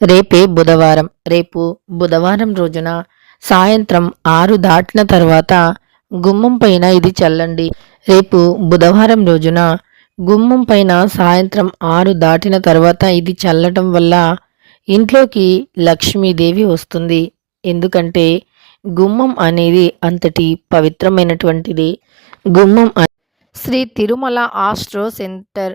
రేపే బుధవారం. రేపు బుధవారం రోజున సాయంత్రం ఆరు దాటిన తర్వాత గుమ్మం పైన ఇది చల్లండి. రేపు బుధవారం రోజున గుమ్మం పైన సాయంత్రం ఆరు దాటిన తర్వాత ఇది చల్లటం వల్ల ఇంట్లోకి లక్ష్మీదేవి వస్తుంది. ఎందుకంటే గుమ్మం అనేది అంతటి పవిత్రమైనటువంటిది. గుమ్మం Sri Tirumala astro centre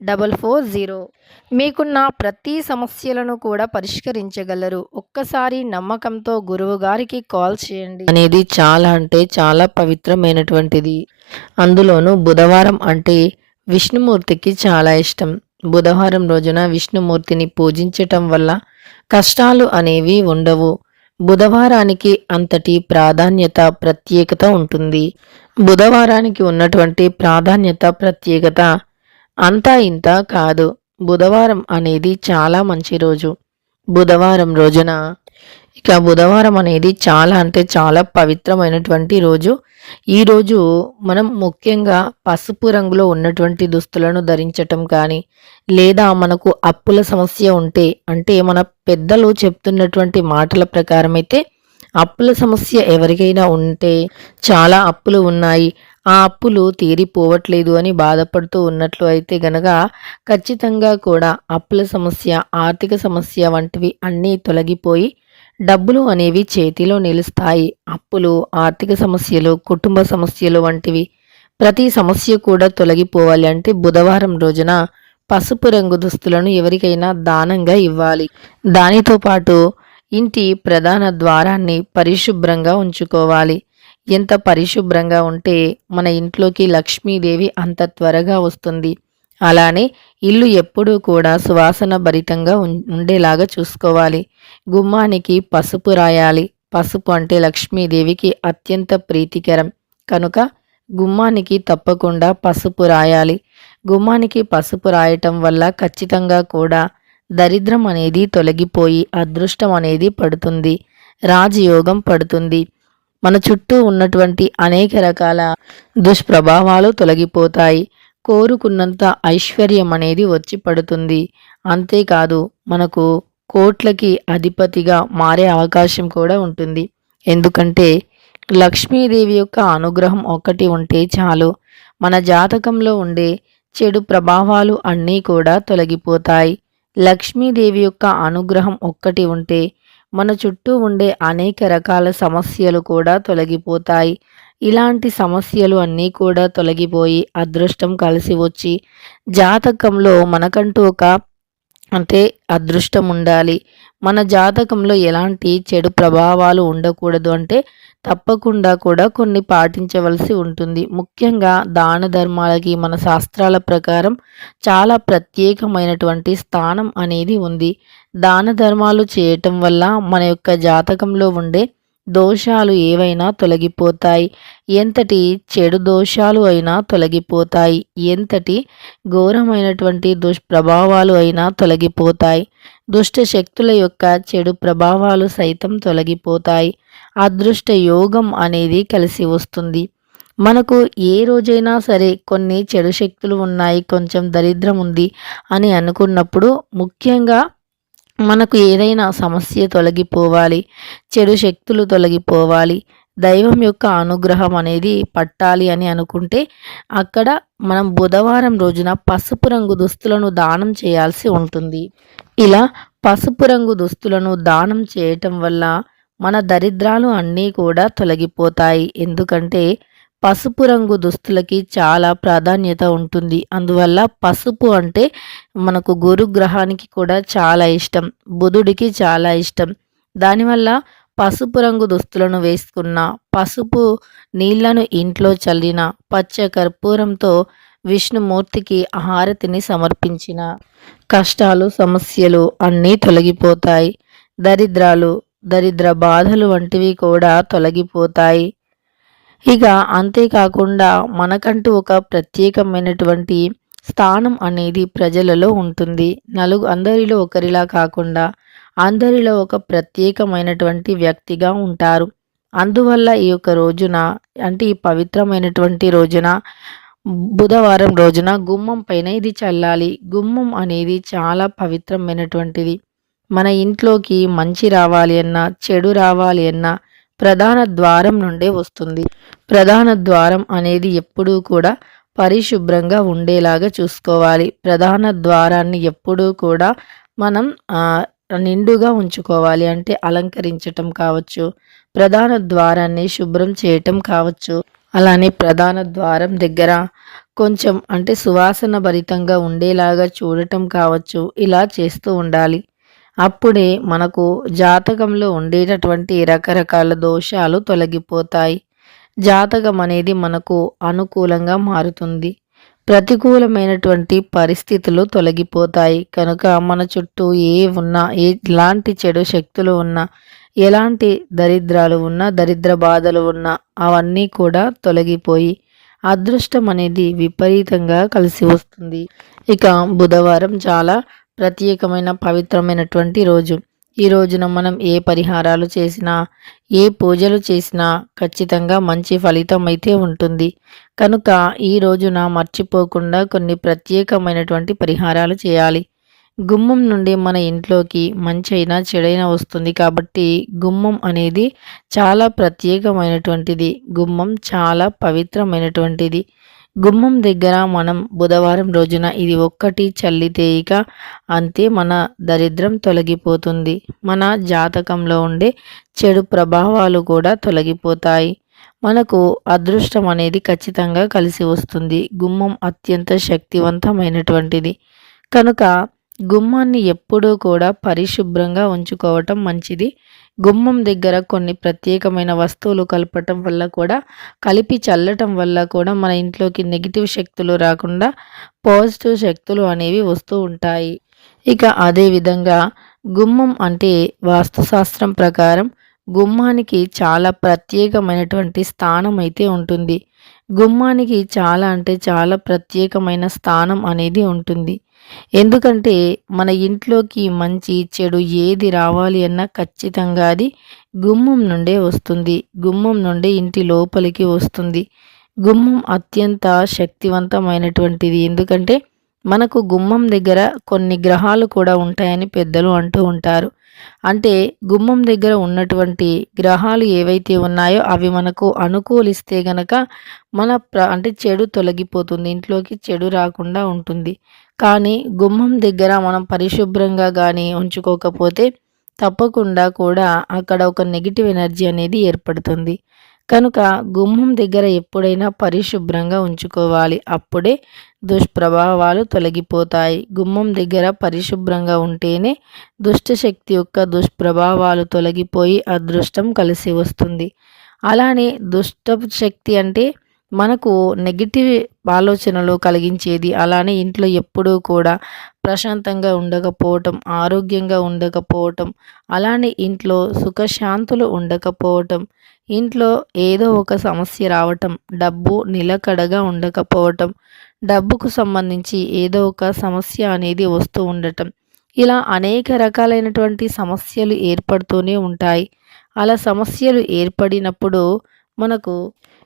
double four zero. మీకున్న ప్రతి సమస్యలను కూడా పరిష్కరించగలరు. ఒక్కసారి నమ్మకంతో గురువు గారికి కాల్ చేయండి. అనేది చాలా అంటే చాలా పవిత్రమైనటువంటిది. అందులోనూ బుధవారం అంటే విష్ణుమూర్తికి చాలా ఇష్టం. బుధవారం రోజున విష్ణుమూర్తిని పూజించటం వల్ల కష్టాలు అనేవి ఉండవు. బుధవారానికి అంతటి ప్రాధాన్యత ప్రత్యేకత ఉంటుంది. బుధవారానికి ఉన్నటువంటి ప్రాధాన్యత ప్రత్యేకత అంతా ఇంత కాదు. బుధవారం అనేది చాలా మంచి రోజు. బుధవారం రోజున ఇక బుధవారం అనేది చాలా అంటే చాలా పవిత్రమైనటువంటి రోజు. ఈ రోజు మనం ముఖ్యంగా పసుపు రంగులో ఉన్నటువంటి దుస్తులను ధరించటం కానీ లేదా మనకు అప్పుల సమస్య ఉంటే అంటే మన పెద్దలు చెప్తున్నటువంటి మాటల ప్రకారం అయితే అప్పుల సమస్య ఎవరికైనా ఉంటే చాలా అప్పులు ఉన్నాయి. ఆ అప్పులు తీరిపోవట్లేదు అని బాధపడుతూ ఉన్నట్లు అయితే గనక ఖచ్చితంగా కూడా అప్పుల సమస్య ఆర్థిక సమస్య వంటివి అన్నీ తొలగిపోయి డబ్బులు అనేవి చేతిలో నిలుస్తాయి. అప్పులు ఆర్థిక సమస్యలు కుటుంబ సమస్యలు వంటివి ప్రతి సమస్య కూడా తొలగిపోవాలి అంటే బుధవారం రోజున పసుపు రంగు దుస్తులను ఎవరికైనా దానంగా ఇవ్వాలి. దానితో పాటు ఇంటి ప్రధాన ద్వారాన్ని పరిశుభ్రంగా ఉంచుకోవాలి. ఎంత పరిశుభ్రంగా ఉంటే మన ఇంట్లోకి లక్ష్మీదేవి అంత త్వరగా వస్తుంది. అలానే ఇల్లు ఎప్పుడూ కూడా సువాసన భరితంగా ఉం- ఉండేలాగా చూసుకోవాలి. గుమ్మానికి పసుపు రాయాలి. పసుపు అంటే లక్ష్మీదేవికి అత్యంత ప్రీతికరం. కనుక గుమ్మానికి తప్పకుండా పసుపు రాయాలి. గుమ్మానికి పసుపు రాయటం వల్ల ఖచ్చితంగా కూడా దరిద్రం అనేది తొలగిపోయి అదృష్టం అనేది పడుతుంది. రాజయోగం పడుతుంది. మన చుట్టూ ఉన్నటువంటి అనేక రకాల దుష్ప్రభావాలు తొలగిపోతాయి. కోరుకున్నంత ఐశ్వర్యం అనేది వచ్చి పడుతుంది. అంతేకాదు మనకు కోట్లకి అధిపతిగా మారే అవకాశం కూడా ఉంటుంది. ఎందుకంటే లక్ష్మీదేవి యొక్క అనుగ్రహం ఒకటి ఉంటే చాలు. మన జాతకంలో ఉండే చెడు ప్రభావాలు అన్నీ కూడా తొలగిపోతాయి. లక్ష్మీదేవి యొక్క అనుగ్రహం ఒక్కటి ఉంటే మన చుట్టూ ఉండే అనేక రకాల సమస్యలు కూడా తొలగిపోతాయి. ఇలాంటి సమస్యలు అన్నీ కూడా తొలగిపోయి అదృష్టం కలిసి వచ్చి జాతకంలో మనకంటూ ఒక అంటే అదృష్టం ఉండాలి. మన జాతకంలో ఎలాంటి చెడు ప్రభావాలు ఉండకూడదు అంటే తప్పకుండా కూడా కొన్ని పాటించవలసి ఉంటుంది. ముఖ్యంగా దాన ధర్మాలకి మన శాస్త్రాల ప్రకారం చాలా ప్రత్యేకమైనటువంటి స్థానం అనేది ఉంది. దాన ధర్మాలు చేయటం వల్ల మన యొక్క జాతకంలో ఉండే దోషాలు ఏవైనా తొలగిపోతాయి. ఎంతటి చెడు దోషాలు అయినా తొలగిపోతాయి. ఎంతటి ఘోరమైనటువంటి దుష్ప్రభావాలు అయినా తొలగిపోతాయి. దుష్ట శక్తుల యొక్క చెడు ప్రభావాలు సైతం తొలగిపోతాయి. అదృష్ట యోగం అనేది కలిసి వస్తుంది. మనకు ఏ రోజైనా సరే కొన్ని చెడు శక్తులు ఉన్నాయి కొంచెం దరిద్రం ఉంది అని అనుకున్నప్పుడు ముఖ్యంగా మనకు ఏదైనా సమస్య తొలగిపోవాలి చెడు శక్తులు తొలగిపోవాలి దైవం యొక్క అనుగ్రహం అనేది పట్టాలి అని అనుకుంటే అక్కడ మనం బుధవారం రోజున పసుపు రంగు దుస్తులను దానం చేయాల్సి ఉంటుంది. ఇలా పసుపు రంగు దుస్తులను దానం చేయటం వల్ల మన దరిద్రాలు అన్నీ కూడా తొలగిపోతాయి. ఎందుకంటే పసుపు రంగు దుస్తులకి చాలా ప్రాధాన్యత ఉంటుంది. అందువల్ల పసుపు అంటే మనకు గురు గ్రహానికి కూడా చాలా ఇష్టం. బుధుడికి చాలా ఇష్టం. దానివల్ల పసుపు రంగు దుస్తులను వేసుకున్న పసుపు నీళ్ళను ఇంట్లో చల్లిన పచ్చ కర్పూరంతో విష్ణుమూర్తికి హారతిని సమర్పించిన కష్టాలు సమస్యలు అన్నీ తొలగిపోతాయి. దరిద్రాలు దరిద్ర బాధలు వంటివి కూడా తొలగిపోతాయి. ఇక అంతేకాకుండా మనకంటూ ఒక ప్రత్యేకమైనటువంటి స్థానం అనేది ప్రజలలో ఉంటుంది. నలుగు అందరిలో ఒకరిలా కాకుండా అందరిలో ఒక ప్రత్యేకమైనటువంటి వ్యక్తిగా ఉంటారు. అందువల్ల ఈ యొక్క రోజున అంటే ఈ పవిత్రమైనటువంటి రోజున బుధవారం రోజున గుమ్మం పైన ఇది చల్లాలి. గుమ్మం అనేది చాలా పవిత్రమైనటువంటిది. మన ఇంట్లోకి మంచి రావాలి అన్నా చెడు రావాలి అన్నా ప్రధాన ద్వారం నుండే వస్తుంది. ప్రధాన ద్వారం అనేది ఎప్పుడూ కూడా పరిశుభ్రంగా ఉండేలాగా చూసుకోవాలి. ప్రధాన ద్వారాన్ని ఎప్పుడూ కూడా మనం నిండుగా ఉంచుకోవాలి. అంటే అలంకరించటం కావచ్చు ప్రధాన ద్వారాన్ని శుభ్రం చేయటం కావచ్చు. అలానే ప్రధాన ద్వారం దగ్గర కొంచెం అంటే సువాసన భరితంగా ఉండేలాగా చూడటం కావచ్చు. ఇలా చేస్తూ ఉండాలి. అప్పుడే మనకు జాతకంలో ఉండేటటువంటి రకరకాల దోషాలు తొలగిపోతాయి. జాతకం అనేది మనకు అనుకూలంగా మారుతుంది. ప్రతికూలమైనటువంటి పరిస్థితులు తొలగిపోతాయి. కనుక మన చుట్టూ ఏ ఉన్నా ఎలాంటి చెడు శక్తులు ఉన్నా ఎలాంటి దరిద్రాలు ఉన్నా దరిద్ర బాధలు ఉన్నా అవన్నీ కూడా తొలగిపోయి అదృష్టం అనేది విపరీతంగా కలిసి వస్తుంది. ఇక బుధవారం చాలా ప్రత్యేకమైన పవిత్రమైనటువంటి రోజు. ఈ రోజున మనం ఏ పరిహారాలు చేసినా ఏ పూజలు చేసినా ఖచ్చితంగా మంచి ఫలితం అయితే ఉంటుంది. కనుక ఈ రోజున మర్చిపోకుండా కొన్ని ప్రత్యేకమైనటువంటి పరిహారాలు చేయాలి. గుమ్మం నుండి మన ఇంట్లోకి మంచి అయినా చెడైనా వస్తుంది కాబట్టి గుమ్మం అనేది చాలా ప్రత్యేకమైనటువంటిది. గుమ్మం చాలా పవిత్రమైనటువంటిది. గుమ్మం దగ్గర మనం బుధవారం రోజున ఇది ఒక్కటి చల్లితే ఇక అంతే మన దరిద్రం తొలగిపోతుంది. మన జాతకంలో ఉండే చెడు ప్రభావాలు కూడా తొలగిపోతాయి. మనకు అదృష్టం అనేది ఖచ్చితంగా కలిసి వస్తుంది. గుమ్మం అత్యంత శక్తివంతమైనటువంటిది. కనుక గుమ్మాన్ని ఎప్పుడూ కూడా పరిశుభ్రంగా ఉంచుకోవటం మంచిది. గుమ్మం దగ్గర కొన్ని ప్రత్యేకమైన వస్తువులు కలపటం వల్ల కూడా కలిపి చల్లటం వల్ల కూడా మన ఇంట్లోకి నెగిటివ్ శక్తులు రాకుండా పాజిటివ్ శక్తులు అనేవి వస్తూ ఉంటాయి. ఇక అదేవిధంగా గుమ్మం అంటే వాస్తుశాస్త్రం ప్రకారం గుమ్మానికి చాలా ప్రత్యేకమైనటువంటి స్థానం అయితే ఉంటుంది. గుమ్మానికి చాలా అంటే చాలా ప్రత్యేకమైన స్థానం అనేది ఉంటుంది. ఎందుకంటే మన ఇంట్లోకి మంచి చెడు ఏది రావాలి అన్నా ఖచ్చితంగా అది గుమ్మం నుండే వస్తుంది. గుమ్మం నుండి ఇంటి లోపలికి వస్తుంది. గుమ్మం అత్యంత శక్తివంతమైనటువంటిది. ఎందుకంటే మనకు గుమ్మం దగ్గర కొన్ని గ్రహాలు కూడా ఉంటాయని పెద్దలు అంటూ ఉంటారు. అంటే గుమ్మం దగ్గర ఉన్నటువంటి గ్రహాలు ఏవైతే ఉన్నాయో అవి మనకు అనుకూలిస్తే గనక మన ప్ర అంటే చెడు తొలగిపోతుంది. ఇంట్లోకి చెడు రాకుండా ఉంటుంది. కానీ గుమ్మం దగ్గర మనం పరిశుభ్రంగా కానీ ఉంచుకోకపోతే తప్పకుండా కూడా అక్కడ ఒక నెగిటివ్ ఎనర్జీ అనేది ఏర్పడుతుంది. కనుక గుమ్మం దగ్గర ఎప్పుడైనా పరిశుభ్రంగా ఉంచుకోవాలి. అప్పుడే దుష్ప్రభావాలు తొలగిపోతాయి. గుమ్మం దగ్గర పరిశుభ్రంగా ఉంటేనే దుష్టశక్తి యొక్క దుష్ప్రభావాలు తొలగిపోయి అదృష్టం కలిసి వస్తుంది. అలానే దుష్ట శక్తి అంటే మనకు నెగిటివ్ ఆలోచనలు కలిగించేది అలానే ఇంట్లో ఎప్పుడూ కూడా ప్రశాంతంగా ఉండకపోవటం ఆరోగ్యంగా ఉండకపోవటం అలానే ఇంట్లో సుఖశాంతులు ఉండకపోవటం ఇంట్లో ఏదో ఒక సమస్య రావటం డబ్బు నిలకడగా ఉండకపోవటం డబ్బుకు సంబంధించి ఏదో ఒక సమస్య అనేది వస్తూ ఉండటం. ఇలా అనేక రకాలైనటువంటి సమస్యలు ఏర్పడుతూనే ఉంటాయి. అలా సమస్యలు ఏర్పడినప్పుడు మనకు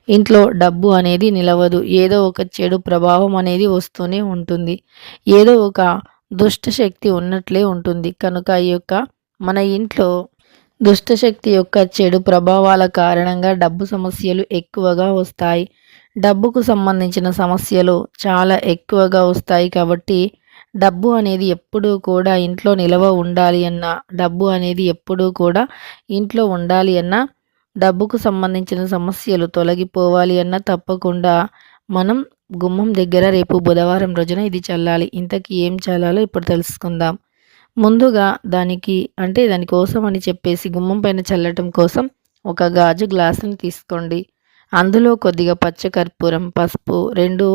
ఇంట్లో డబ్బు అనేది నిలవదు. ఏదో ఒక చెడు ప్రభావం అనేది వస్తూనే ఉంటుంది. ఏదో ఒక దుష్టశక్తి ఉన్నట్లే ఉంటుంది. కనుక ఈ యొక్క మన ఇంట్లో దుష్టశక్తి యొక్క చెడు ప్రభావాల కారణంగా డబ్బు సమస్యలు ఎక్కువగా వస్తాయి. డబ్బుకు సంబంధించిన సమస్యలు చాలా ఎక్కువగా వస్తాయి కాబట్టి డబ్బు అనేది ఎప్పుడూ కూడా ఇంట్లో నిలవ ఉండాలి అన్నా డబ్బు అనేది ఎప్పుడూ కూడా ఇంట్లో ఉండాలి అన్నా డబ్బుకు సంబంధించిన సమస్యలు తొలగిపోవాలి అన్న తప్పకుండా మనం గుమ్మం దగ్గర రేపు బుధవారం రోజున ఇది చల్లాలి. ఇంతకీ ఏం చల్లాలో ఇప్పుడు తెలుసుకుందాం. ముందుగా దానికి అంటే దానికోసం అని చెప్పేసి గుమ్మం పైన చల్లటం కోసం ఒక గాజు గ్లాసుని తీసుకోండి. అందులో కొద్దిగా పచ్చకర్పూరం పసుపు రెండు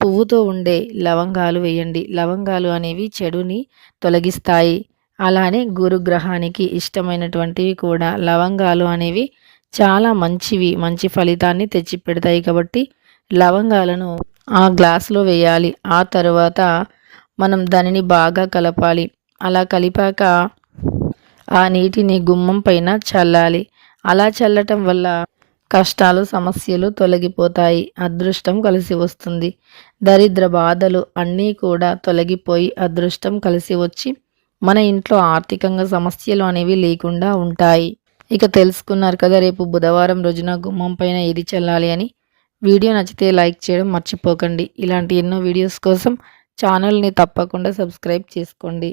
పువ్వుతో ఉండే లవంగాలు వేయండి. లవంగాలు అనేవి చెడుని తొలగిస్తాయి. అలానే గురుగ్రహానికి ఇష్టమైనటువంటివి కూడా. లవంగాలు అనేవి చాలా మంచివి మంచి ఫలితాన్ని తెచ్చిపెడతాయి కాబట్టి లవంగాలను ఆ గ్లాసులో వేయాలి. ఆ తర్వాత మనం దానిని బాగా కలపాలి. అలా కలిపాక ఆ నీటిని గుమ్మం పైన చల్లాలి. అలా చల్లటం వల్ల కష్టాలు సమస్యలు తొలగిపోతాయి. అదృష్టం కలిసి వస్తుంది. దరిద్ర బాధలు అన్నీ కూడా తొలగిపోయి అదృష్టం కలిసి వచ్చి మన ఇంట్లో ఆర్థికంగా సమస్యలు అనేవి లేకుండా ఉంటాయి. ఇక తెలుసుకున్నారు కదా రేపు బుధవారం రోజున గుమ్మం పైన ఏది చల్లాలి అని. వీడియో నచ్చితే లైక్ చేయడం మర్చిపోకండి. ఇలాంటి ఎన్నో వీడియోస్ కోసం ఛానల్ని తప్పకుండా సబ్స్క్రైబ్ చేసుకోండి.